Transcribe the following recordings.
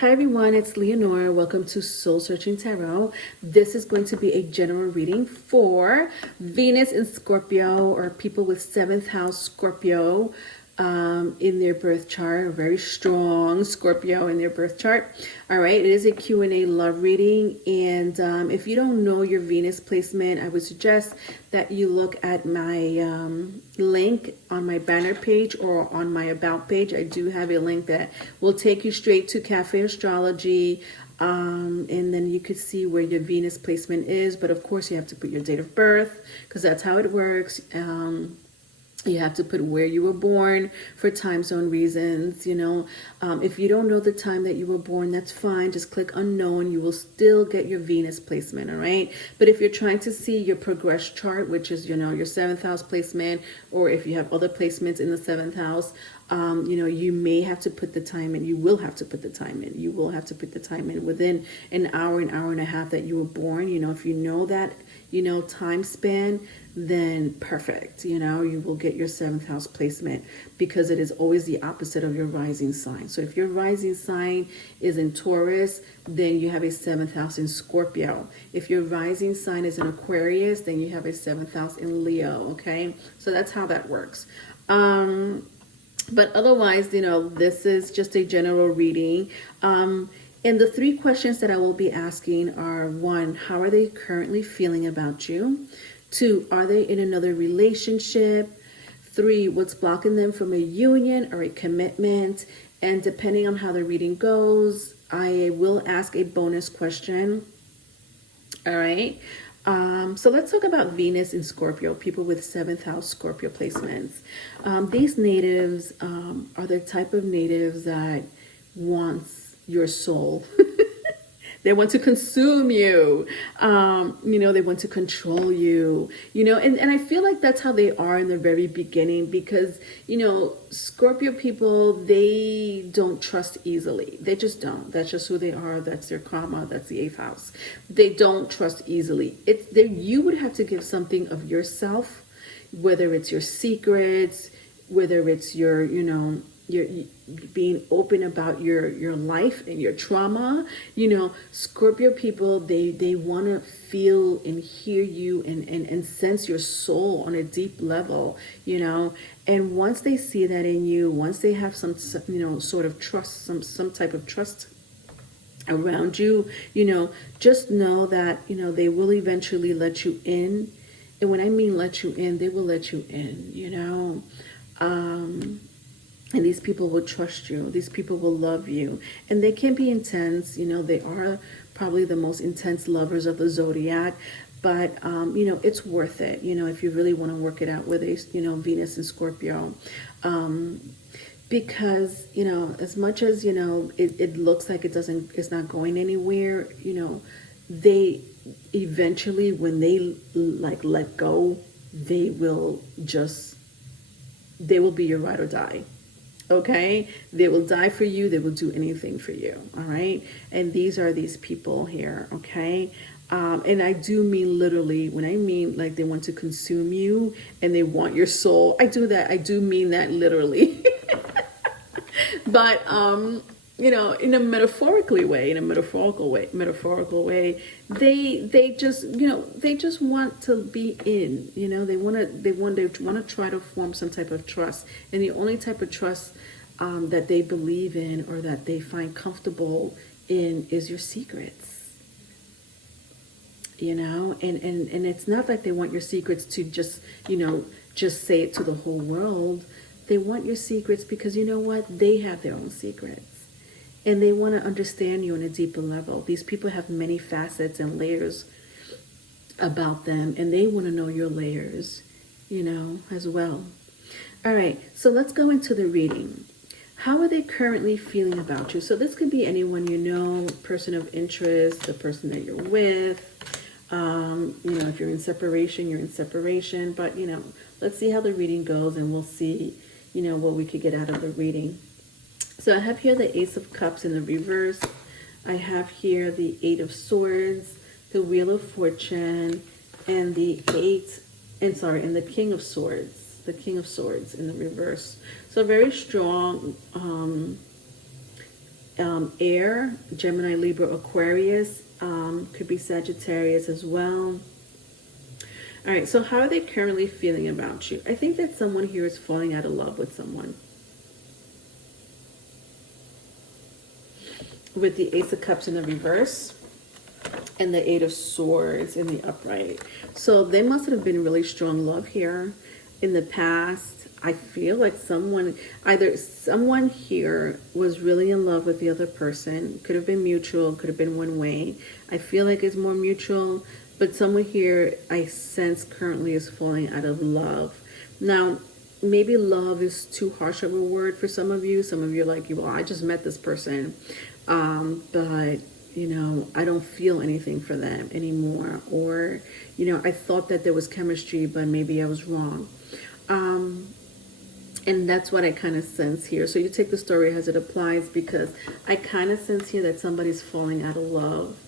Hi everyone, it's Leonore. Welcome to Soul Searching Tarot. This is going to be a general reading for Venus in Scorpio, or people with 7th house Scorpio in their birth chart, a very strong Scorpio in their birth chart. All right, it is a Q&A love reading, and if you don't know your Venus placement, I would suggest that you look at my link on my banner page or on my about page. I do have a link that will take you straight to Cafe Astrology, and then you could see where your Venus placement is. But of course, you have to put your date of birth because that's how it works. You have to put where you were born for time zone reasons. If you don't know the time that you were born, that's fine. Just click unknown. You will still get your Venus placement, all right? But if you're trying to see your progress chart, which is, your 7th house placement, or if you have other placements in the 7th house, you may have to put the time in. You will have to put the time in. You will have to put the time in within an hour and a half that you were born. If you know that, time span, then perfect. You will get your 7th house placement because it is always the opposite of your rising sign. So if your rising sign is in Taurus, then you have a 7th house in Scorpio. If your rising sign is in Aquarius, then you have a 7th house in Leo. Okay, so that's how that works. But otherwise, this is just a general reading. And the 3 questions that I will be asking are: 1, how are they currently feeling about you? 2, are they in another relationship? 3, what's blocking them from a union or a commitment? And depending on how the reading goes, I will ask a bonus question. All right. So let's talk about Venus in Scorpio, people with 7th house Scorpio placements. These natives are the type of natives that wants your soul. They want to consume you. They want to control you, and I feel like that's how they are in the very beginning because, Scorpio people, they don't trust easily. They just don't. That's just who they are. That's their karma. That's the 8th house. They don't trust easily. You would have to give something of yourself, whether it's your secrets, whether it's your, you're being open about your life and your trauma. Scorpio people, they want to feel and hear you and sense your soul on a deep level, and once they see that in you, once they have some sort of trust, some type of trust around you, just know that they will eventually let you in. And when I mean let you in, they will let you in. And these people will trust you. These people will love you. And they can be intense. They are probably the most intense lovers of the zodiac. But, it's worth it, if you really want to work it out with Venus and Scorpio. Because, as much as, it looks like it's not going anywhere, they eventually, when they let go, they will be your ride or die. Okay, they will die for you. They will do anything for you. All right, and these are these people here. Okay, and I do mean literally. When I mean like they want to consume you and they want your soul, I do mean that literally. But in a metaphorical way, they just want to be in. They want to try to form some type of trust, and the only type of trust that they believe in or that they find comfortable in is your secrets. And it's not like they want your secrets to just say it to the whole world. They want your secrets because you know what? They have their own secrets. And they want to understand you on a deeper level. These people have many facets and layers about them. And they want to know your layers, as well. All right. So let's go into the reading. How are they currently feeling about you? So this could be anyone person of interest, the person that you're with. If you're in separation, you're in separation. But, let's see how the reading goes and we'll see, what we could get out of the reading. So I have here the Ace of Cups in the reverse. I have here the 8 of Swords, the Wheel of Fortune, and the King of Swords. The King of Swords in the reverse. So very strong Air, Gemini, Libra, Aquarius, could be Sagittarius as well. All right, so how are they currently feeling about you? I think that someone here is falling out of love with someone. With the Ace of Cups in the reverse and the Eight of Swords in the upright. So they must have been really strong love here in the past. I feel like either someone here was really in love with the other person. Could have been mutual, could have been one way. I feel like it's more mutual, but someone here I sense currently is falling out of love. Now, maybe love is too harsh of a word for some of you. Some of you are like, well, I just met this person, but I don't feel anything for them anymore. Or, I thought that there was chemistry, but maybe I was wrong. And that's what I kind of sense here. So you take the story as it applies, because I kind of sense here that somebody's falling out of love,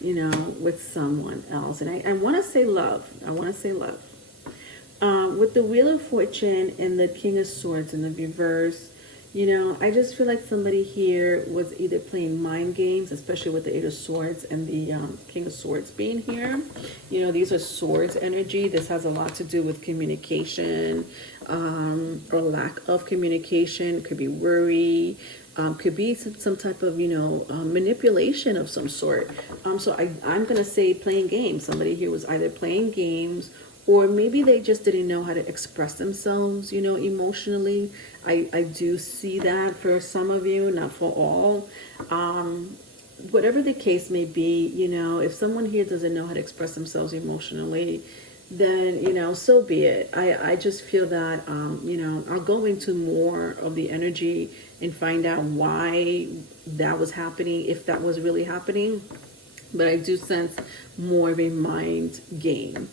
with someone else. And I want to say love. I want to say love. With the Wheel of Fortune and the King of Swords in the reverse, I just feel like somebody here was either playing mind games, especially with the Eight of Swords and the King of Swords being here. These are swords energy. This has a lot to do with communication, or lack of communication. Could be worry, could be some type of, manipulation of some sort. So I'm going to say playing games. Somebody here was either playing games, or maybe they just didn't know how to express themselves, emotionally. I do see that for some of you, not for all. Whatever the case may be, if someone here doesn't know how to express themselves emotionally, then, so be it. I just feel that, I'll go into more of the energy and find out why that was happening, if that was really happening. But I do sense more of a mind game,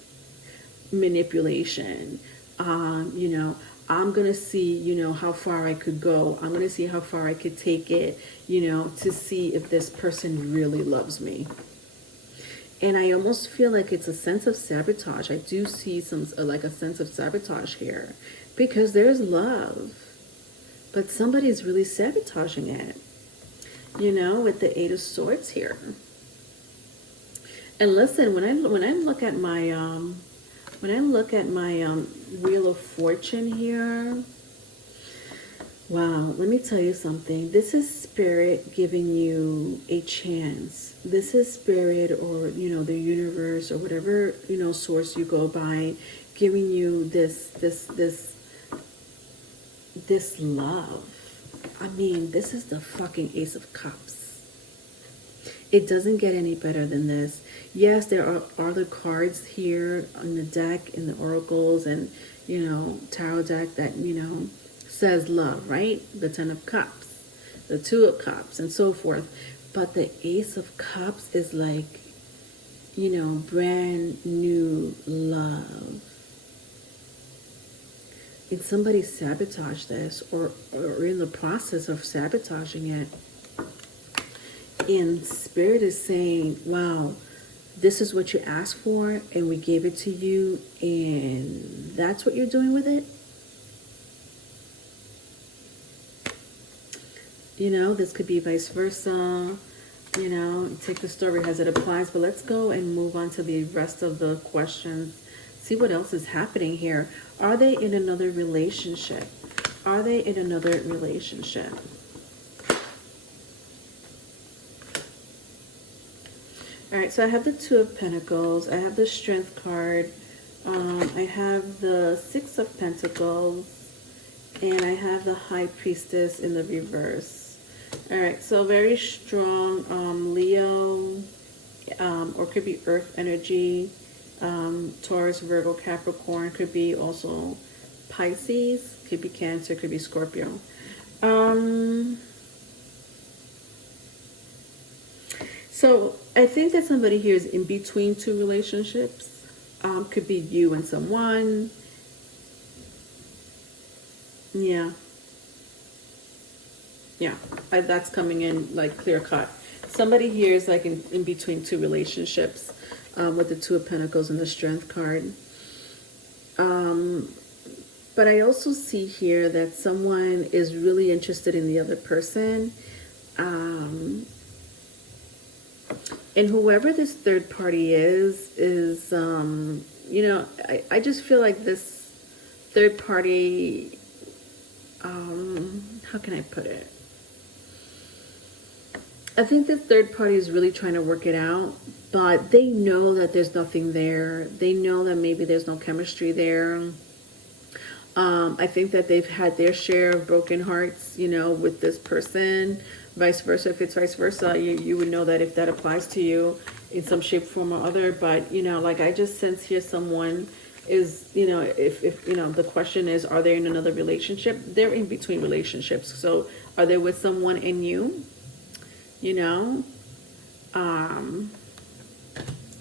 manipulation. I'm going to see, how far I could go. I'm going to see how far I could take it, to see if this person really loves me. And I almost feel like it's a sense of sabotage. I do see like a sense of sabotage here, because there's love, but somebody's really sabotaging it, with the Eight of Swords here. And listen, when I look at my Wheel of Fortune here, wow, let me tell you something. This is Spirit giving you a chance. This is Spirit, or, the universe, or whatever, source you go by, giving you this love. I mean, this is the fucking Ace of Cups. It doesn't get any better than this. Yes, there are other cards here on the deck, in the oracles and, tarot deck that, says love, right? The Ten of Cups, the Two of Cups, and so forth. But the Ace of Cups is like, brand new love. And somebody sabotaged this, or in the process of sabotaging it. And Spirit is saying, wow, this is what you asked for, and we gave it to you, and that's what you're doing with it? This could be vice versa. Take the story as it applies. But let's go and move on to the rest of the questions. See what else is happening here. Are they in another relationship? Are they in another relationship? All right, so I have the Two of Pentacles. I have the Strength card. I have the Six of Pentacles. And I have the High Priestess in the reverse. All right, so very strong Leo, or could be Earth energy. Taurus, Virgo, Capricorn. Could be also Pisces. Could be Cancer. Could be Scorpio. So I think that somebody here is in between two relationships. Could be you and someone. Yeah. That's coming in like clear cut. Somebody here is like in between two relationships, with the Two of Pentacles and the Strength card. But I also see here that someone is really interested in the other person. And whoever this third party is, I just feel like this third party, how can I put it? I think the third party is really trying to work it out, but they know that there's nothing there. They know that maybe there's no chemistry there. I think that they've had their share of broken hearts, with this person. Vice versa, if it's vice versa, you would know that if that applies to you in some shape, form, or other. But like I just sense here, someone is, if the question is, are they in another relationship? They're in between relationships. So are they with someone and you?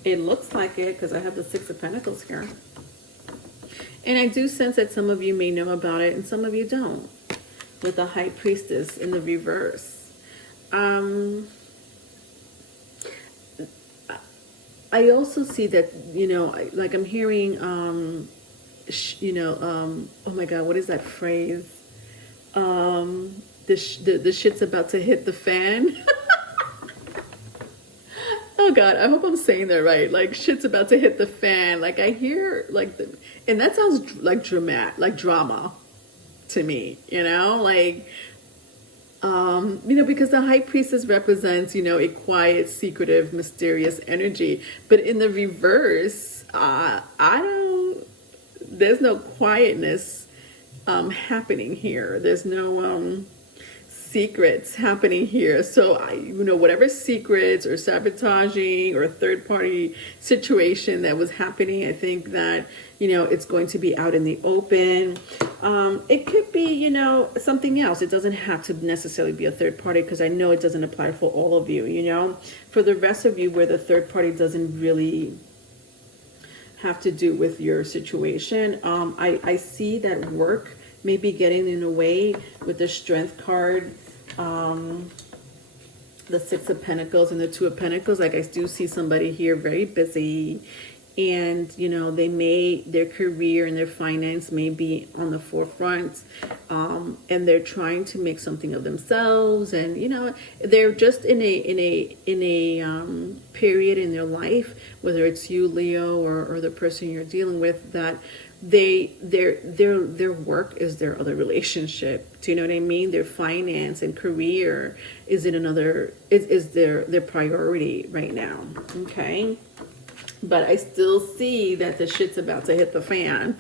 It looks like it because I have the Six of Pentacles here. And I do sense that some of you may know about it and some of you don't, with the High Priestess in the reverse. I also see that, like I'm hearing, oh my God, what is that phrase? The shit's about to hit the fan. Oh God, I hope I'm saying that right. Like shit's about to hit the fan. Like I hear and that sounds like drama to me, because the High Priestess represents, a quiet, secretive, mysterious energy. But in the reverse, there's no quietness happening here. There's no secrets happening here. So whatever secrets or sabotaging or third party situation that was happening, I think that it's going to be out in the open. It could be something else. It doesn't have to necessarily be a third party, because I know it doesn't apply for all of you. For the rest of you, where the third party doesn't really have to do with your situation, I see that work may be getting in the way with the Strength card, the Six of Pentacles and the Two of Pentacles. Like I do see somebody here very busy, and their career and their finance may be on the forefront, and they're trying to make something of themselves, and they're just in a period in their life, whether it's you, Leo, or the person you're dealing with, that their work is their other relationship. Do you know what I mean? Their finance and career is their priority right now. Okay. But I still see that the shit's about to hit the fan.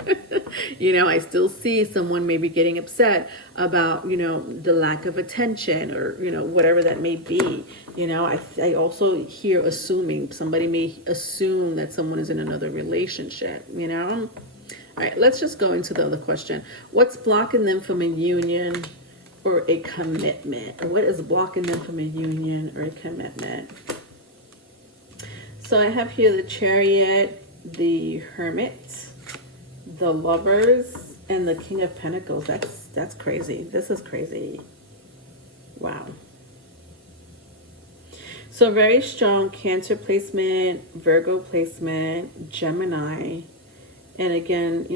I still see someone maybe getting upset about, the lack of attention, or, whatever that may be. I also hear assuming. Somebody may assume that someone is in another relationship, All right, let's just go into the other question. What's blocking them from a union or a commitment? Or what is blocking them from a union or a commitment? So I have here the Chariot, the Hermit, the Lovers, and the King of Pentacles. That's crazy. This is crazy. Wow. So very strong Cancer placement, Virgo placement, Gemini, and again,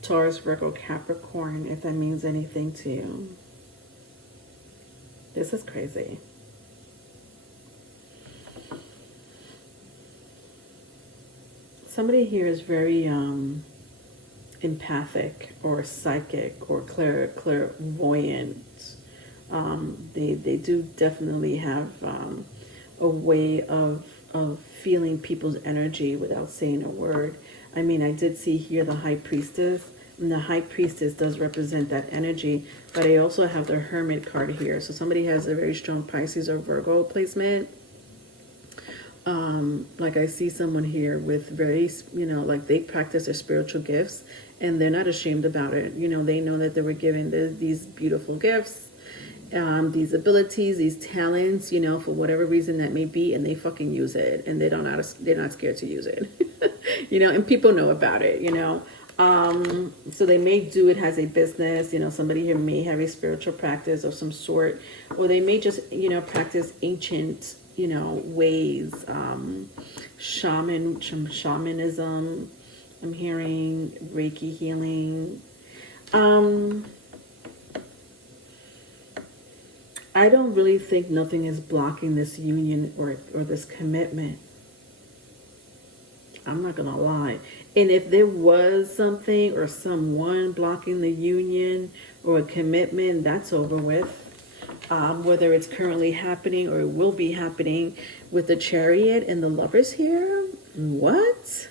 Taurus, Virgo, Capricorn, if that means anything to you. This is crazy. Somebody here is very empathic or psychic or clairvoyant. They do definitely have a way of feeling people's energy without saying a word. I mean, I did see here the High Priestess, and the High Priestess does represent that energy, but I also have the Hermit card here. So somebody has a very strong Pisces or Virgo placement. Like I see someone here with very, like they practice their spiritual gifts, and they're not ashamed about it. They know that they were given these beautiful gifts, these abilities, these talents, for whatever reason that may be, and they fucking use it, and they're not scared to use it. And people know about it, so they may do it as a business. Somebody here may have a spiritual practice of some sort, or they may just, practice ancient, ways, shamanism. I'm hearing Reiki healing. I don't really think nothing is blocking this union or this commitment. I'm not gonna lie. And if there was something or someone blocking the union or a commitment, that's over with. Whether it's currently happening or it will be happening with the Chariot and the Lovers here. What?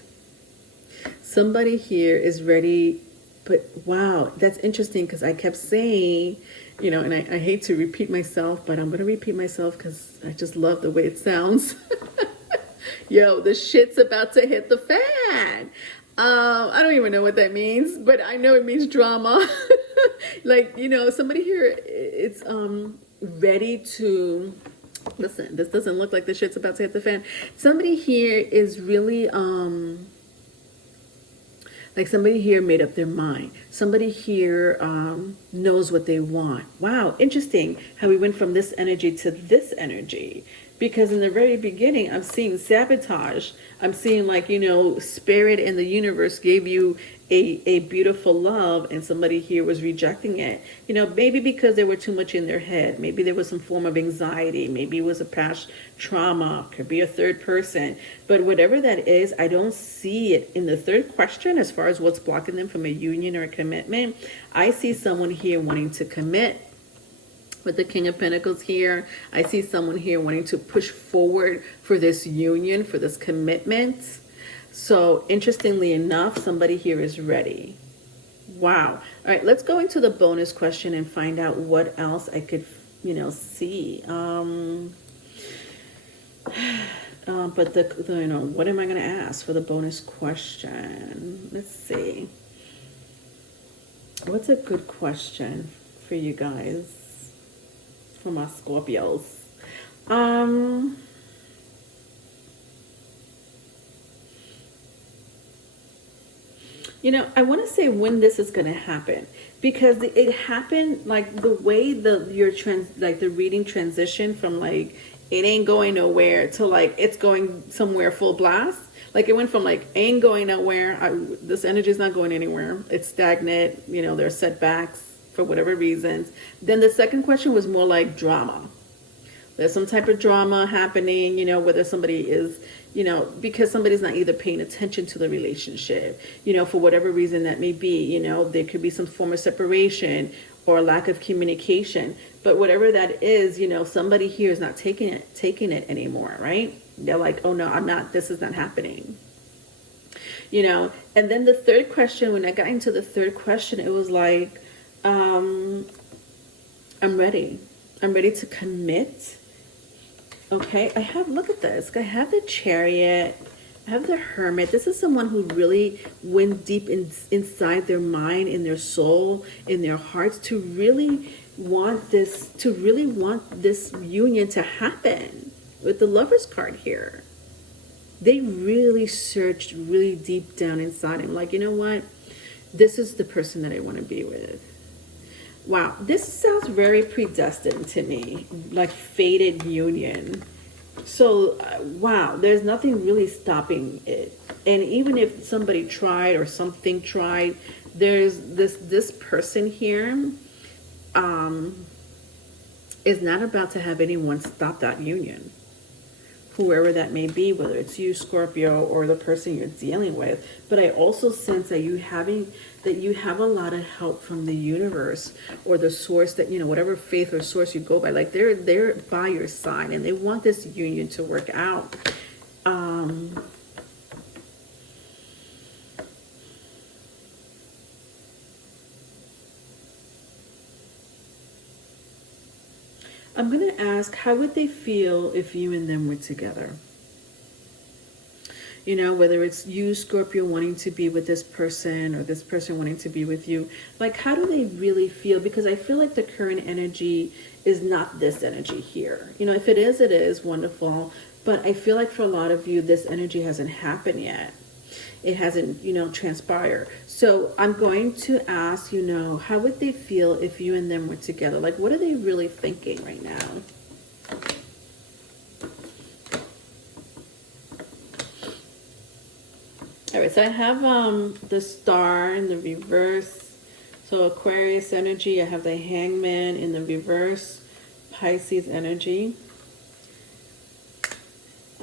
Somebody here is ready, but wow, that's interesting because I kept saying, and I hate to repeat myself, but I'm going to repeat myself because I just love the way it sounds. Yo, the shit's about to hit the fan. I don't even know what that means, but I know it means drama. Like, somebody here, it's ready to listen. This doesn't look like the shit's about to hit the fan. Somebody here is really like somebody here made up their mind. Somebody here knows what they want. Wow, interesting how we went from this energy to this energy. Because in the very beginning, I'm seeing sabotage. I'm seeing like, spirit and the universe gave you a beautiful love and somebody here was rejecting it. Maybe because they were too much in their head. Maybe there was some form of anxiety. Maybe it was a past trauma. Could be a third person. But whatever that is, I don't see it in the third question as far as what's blocking them from a union or a commitment. I see someone here wanting to commit. With the King of Pentacles here, I see someone here wanting to push forward for this union, for this commitment. So interestingly enough, somebody here is ready. Wow. All right, let's go into the bonus question and find out what else I could, see. But what am I going to ask for the bonus question? Let's see. What's a good question for you guys? For my Scorpios. I want to say when this is going to happen because it happened like the way the reading transition from like it ain't going nowhere to like it's going somewhere full blast. Like it went from like ain't going nowhere. This energy is not going anywhere. It's stagnant. There are setbacks for whatever reasons. Then the second question was more like drama. There's some type of drama happening, whether somebody is, because somebody's not either paying attention to the relationship, for whatever reason that may be, there could be some form of separation or lack of communication. But whatever that is, somebody here is not taking it anymore, right? They're like, oh no, this is not happening. And then the third question, when I got into the third question, it was like, I'm ready. I'm ready to commit. Okay, look at this. I have the Chariot. I have the Hermit. This is someone who really went deep inside their mind, in their soul, in their hearts to really want this union to happen with the Lover's card here. They really searched really deep down inside him. Like, you know what? This is the person that I want to be with. Wow, this sounds very predestined to me, like fated union. So, wow, there's nothing really stopping it. And even if somebody tried or something tried, there's this person here is not about to have anyone stop that union. Whoever that may be, whether it's you, Scorpio, or the person you're dealing with. But I also sense that you have a lot of help from the universe or the source that, whatever faith or source you go by, like they're by your side and they want this union to work out. I'm going to ask, how would they feel if you and them were together? Whether it's you, Scorpio, wanting to be with this person or this person wanting to be with you. Like, how do they really feel? Because I feel like the current energy is not this energy here. If it is wonderful. But I feel like for a lot of you, this energy hasn't happened yet. It hasn't, transpired. So I'm going to ask, how would they feel if you and them were together? Like, what are they really thinking right now? All right, so I have the Star in the reverse. So Aquarius energy, I have the Hangman in the reverse. Pisces energy.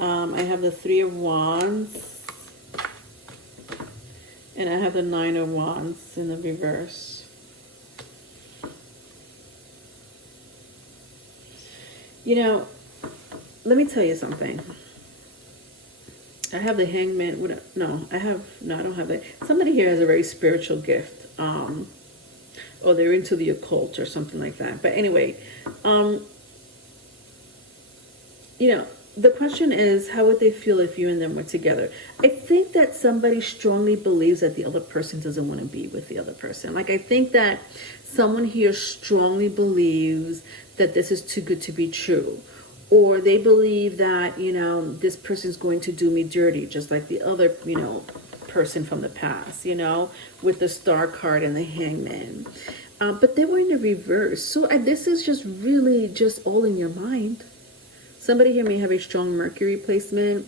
I have the Three of Wands, and I have the Nine of Wands in the reverse. You know, let me tell you something. I have the Hangman. No, I don't have that. Somebody here has a very spiritual gift. Or they're into the occult or something like that. But anyway, you know, the question is, how would they feel if you and them were together? I think that somebody strongly believes that the other person doesn't want to be with the other person. Like, I think that someone here strongly believes that this is too good to be true. Or they believe that, you know, this person's going to do me dirty, just like the other, you know, person from the past, you know, with the Star card and the Hangman. But they were in the reverse. So this is just really just all in your mind. Somebody here may have a strong Mercury placement,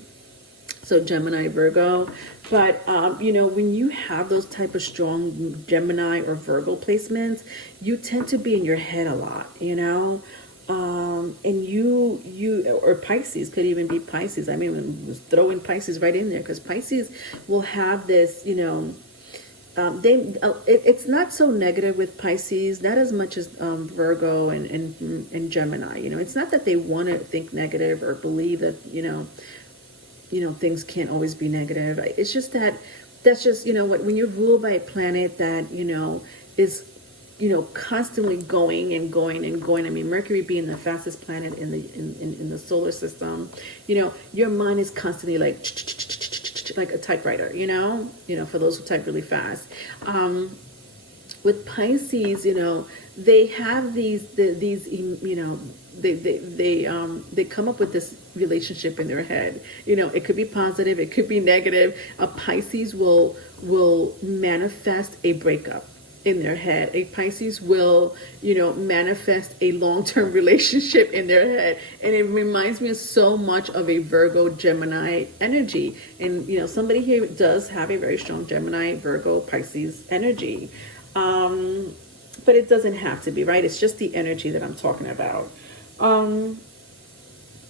so Gemini, Virgo. But, you know, when you have those type of strong Gemini or Virgo placements, you tend to be in your head a lot, you know. And you or Pisces, could even be Pisces. I mean, was throwing Pisces right in there, because Pisces will have this, you know, it's not so negative with Pisces, not as much as Virgo and Gemini. You know, it's not that they want to think negative or believe that, you know, things can't always be negative. It's just that that's just, you know, when you're ruled by a planet that, you know, is, you know, constantly going and going and going. I mean, Mercury being the fastest planet in the solar system, you know, your mind is constantly like a typewriter, you know, for those who type really fast. With Pisces, you know, they have these, you know, they come up with this relationship in their head. You know, it could be positive, it could be negative. A Pisces will manifest a breakup in their head. A Pisces will, you know, manifest a long-term relationship in their head. And it reminds me so much of a Virgo Gemini energy. And, you know, somebody here does have a very strong Gemini, Virgo, Pisces energy. But it doesn't have to be, right? It's just the energy that I'm talking about.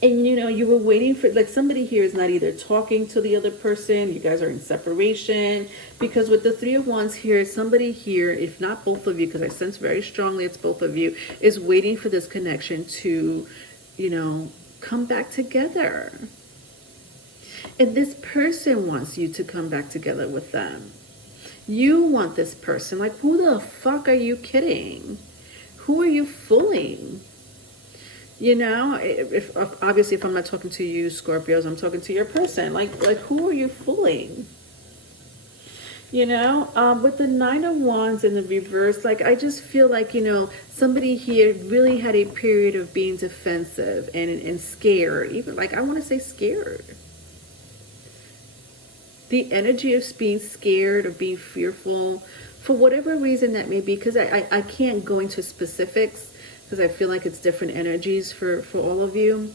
And, you know, you were waiting for, like, somebody here is not either talking to the other person, you guys are in separation, because with the Three of Wands here, somebody here, if not both of you, because I sense very strongly it's both of you, is waiting for this connection to, you know, come back together. And this person wants you to come back together with them. You want this person. Like, who the fuck are you kidding? Who are you fooling? You know, if obviously if I'm not talking to you, Scorpios, I'm talking to your person. Like who are you fooling? You know, with the Nine of Wands in the reverse, like, I just feel like, you know, somebody here really had a period of being defensive and scared. Even, like, I want to say scared. The energy of being scared, of being fearful, for whatever reason that may be, because I can't go into specifics, because I feel like it's different energies for all of you,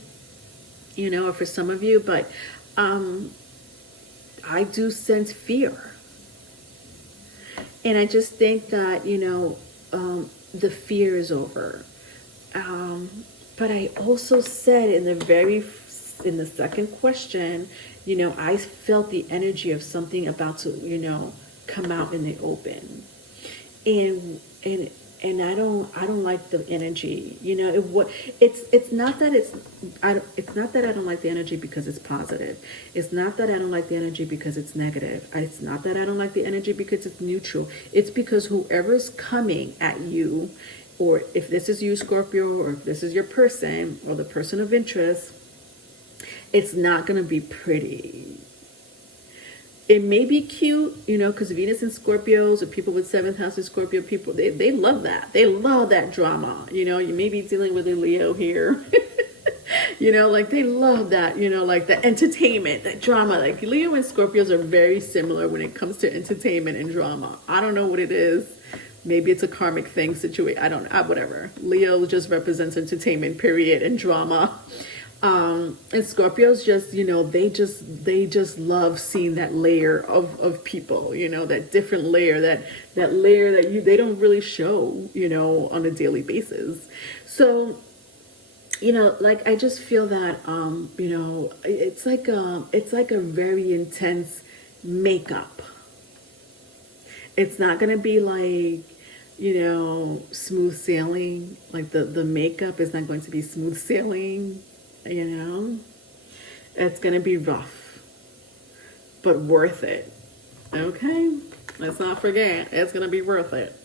you know, or for some of you, but I do sense fear. And I just think that, you know, the fear is over. But I also said in the second question, you know, I felt the energy of something about to, you know, come out in the open. And I don't like the energy, you know. It's not that I don't like the energy because it's positive. It's not that I don't like the energy because it's negative. It's not that I don't like the energy because it's neutral. It's because whoever's coming at you, or if this is you, Scorpio, or if this is your person or the person of interest, it's not going to be pretty. It may be cute, you know, because Venus and Scorpios, or people with 7th house in Scorpio, people, they love that. They love that drama. You know, you may be dealing with a Leo here. You know, like, they love that, you know, like the entertainment, that drama. Like, Leo and Scorpios are very similar when it comes to entertainment and drama. I don't know what it is. Maybe it's a karmic thing situation. I don't know. Whatever. Leo just represents entertainment, period, and drama. And Scorpios just, you know, they just love seeing that layer of people, you know, that different layer, that layer that they don't really show, you know, on a daily basis. So like I just feel that it's like a very intense makeup. It's not gonna be like, smooth sailing. Like the makeup is not going to be smooth sailing, you know? It's gonna be rough, but worth it. Okay? Let's not forget, it's gonna be worth it.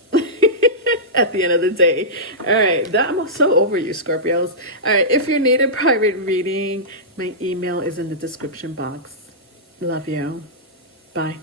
At the end of the day. All right, I'm so over you, Scorpios. All right, if you need a private reading, my email is in the description box. Love you. Bye.